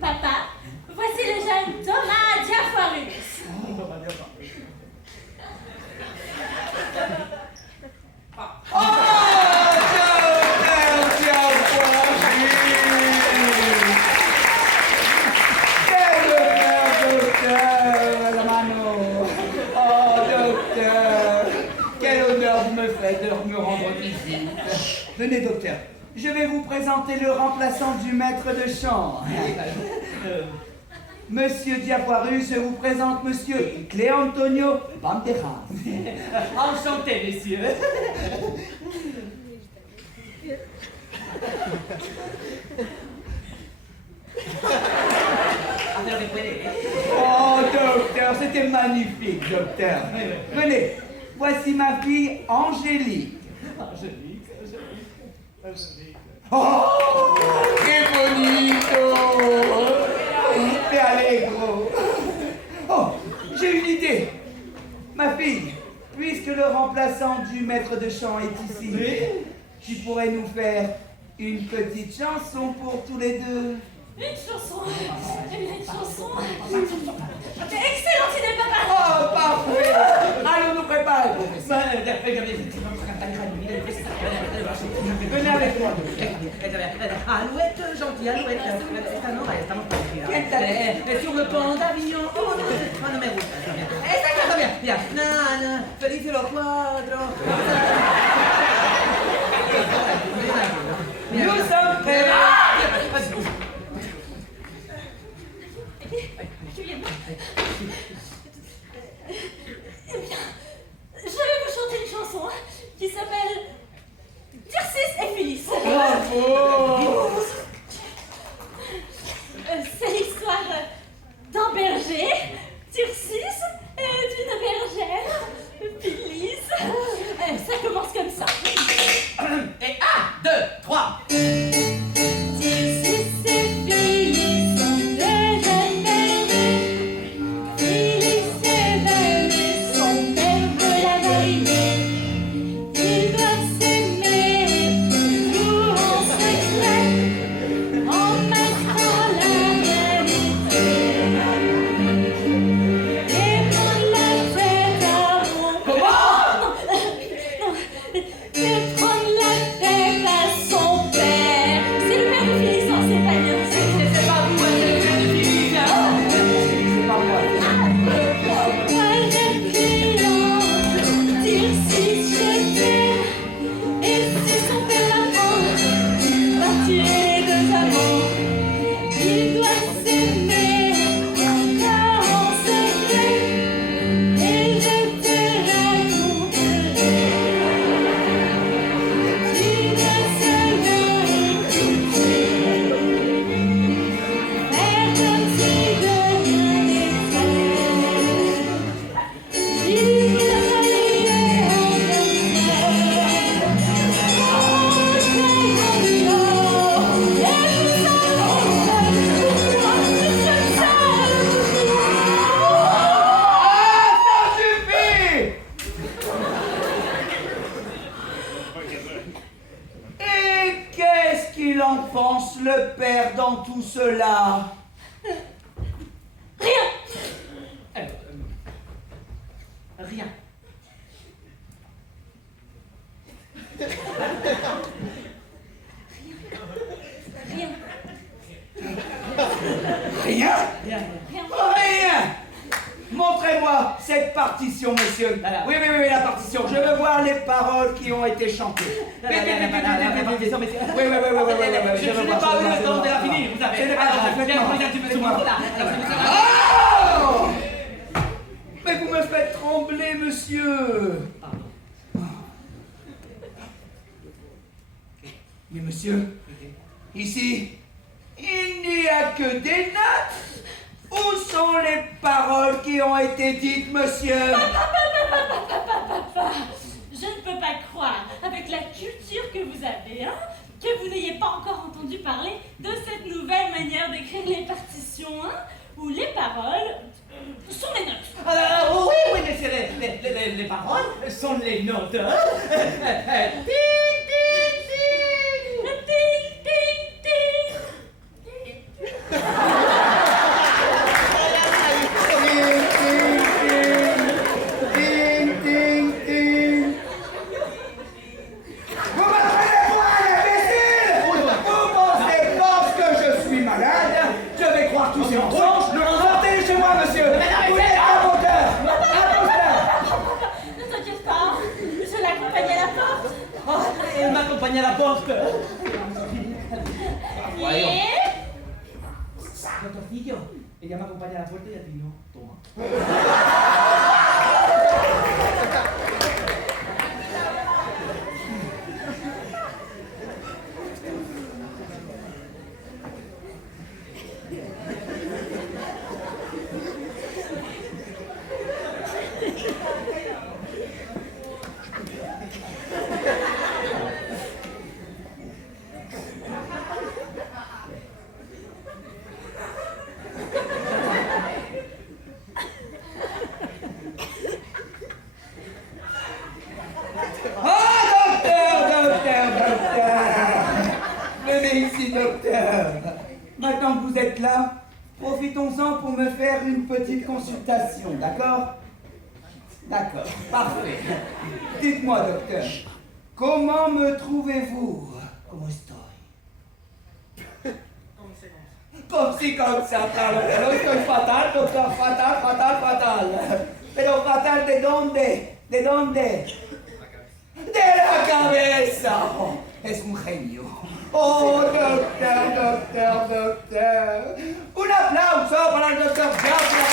Papa, voici le jeune Thomas Diafoirus. De me rendre visite. Venez, docteur. Je vais vous présenter le remplaçant du maître de chant. Monsieur Diafoirus, je vous présente Monsieur Cléantonio Banderas. Enchanté, messieurs. Oh, docteur, c'était magnifique, docteur. Venez, voici ma fille Angélique. Oh, que bonito! Que allegro! Oh, j'ai une idée. Ma fille, puisque le remplaçant du maître de chant est ici, tu pourrais nous faire une petite chanson pour tous les deux. Une chanson. Une chanson. Excellente idée, papa. Oh, parfait! Allons nous préparer. Venez avec moi. Alouette, gentille alouette, esta no va, estamos tranquilas. Sur le pont d'Avignon, no me gusta. Esta cosa, mira, nana, felices los cuatro. Nous sommes prêts. Eh bien, je vais vous chanter une chanson qui s'appelle Tircis et Phyllis. Bravo! C'est l'histoire d'un berger, Tircis, et d'une bergère, Phyllis. Ça commence comme ça. Et 1, 2, 3. Tircis et Phyllis sont deux jeunes bergers. Phyllis et berger sont même de la marinée. Ils doivent s'aimer toujours en secret, en masquant la réalité. Et prendre la tête à mon père. Non, et prendre la tête à son père. C'est le père de Phyllis, hein, c'est pas bien. C'est pas vous, c'est le père de Phyllis. C'est pas moi. Moi j'aime Cléante, Tircis je t'aime. Et si son père l'apprend, il va tuer les deux amants. Ils doivent s'aimer encore en secret. Et je te raconterai. Tu dois seulement écouter. Faire comme si de rien n'était. Il doit s'allier Ah, ça suffit! Et qu'est-ce qu'il en pense, le père, dans tout cela? Rien. Rien. Rien. Rien? Rien. Rien! Montrez-moi cette partition, monsieur. Voilà. Oui, la partition. Je veux voir les paroles qui ont été chantées. La partition, mais c'est- Oui. Je n'ai pas eu le temps de la finir, vous savez. Je n'ai pas Alors, le temps, je viens faites-moi. poser un petit peu sur mon là. Alors, je me suis- Oh! Mais vous me faites trembler, monsieur. Mais monsieur, ici, il n'y a que des notes. Où sont les paroles qui ont été dites, monsieur? Papa, je ne peux pas croire, avec la culture que vous avez, hein, que vous n'ayez pas encore entendu parler de cette nouvelle manière d'écrire les partitions, hein, où les paroles sont les notes. Oui, mais c'est les paroles sont les notes. Ting, ting, ting. Ting, ting, Voyons. Et Doctorcillo, ella me acompaña a la puerta y a ti no. Toma. Venez ici, docteur. Maintenant que vous êtes là, profitons-en pour me faire une petite consultation, d'accord? D'accord, parfait. Dites-moi, docteur, comment me trouvez-vous? Comment estoy? Comme si, comme ça, claro. Estoy fatal, doctor, fatal, fatal, fatal. Pero fatal, ¿de dónde? ¿De dónde? ¡De la cabeza! Oh, es un genio. Oh, doctor, doctor, doctor. Un aplauso para el doctor Gabriel.